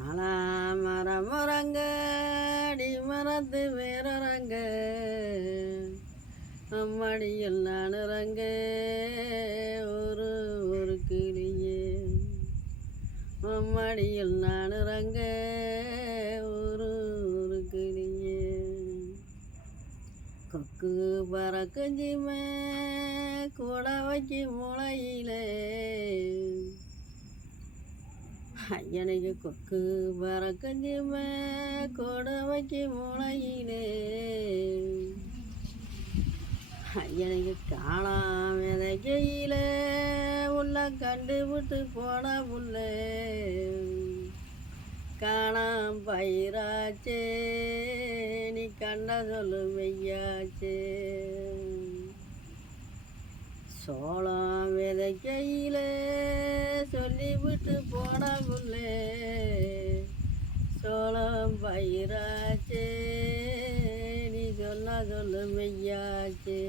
ஆலா மரமுறங்க அடி மரத்து வேறறங்க அம்மடியில் நானுறங்க ஒரு ஒரு கிளியே அம்மடியில் நானுறங்க ஒரு ஒரு கிளியே கொக்கு பறக்குஞ்சிமே கூட வைக்கி முளையிலே ஐயனைக்கு கொக்கு பறக்குஞ்சிமே கூட வைக்கி முளையிலே ஐயனைக்கு காணாம விதைக்கையில உள்ள கண்டுபிட்டு போன புள்ளே காணாம் பயிராச்சே நீ கண்ட சொல்லு மெய்யாச்சே சோளம் விதைக்கையில சொல்லிவிட்டு போன புள்ளே சோளம் பயிராச்சே நீ சொன்ன சொல்லு மெய்யாச்சே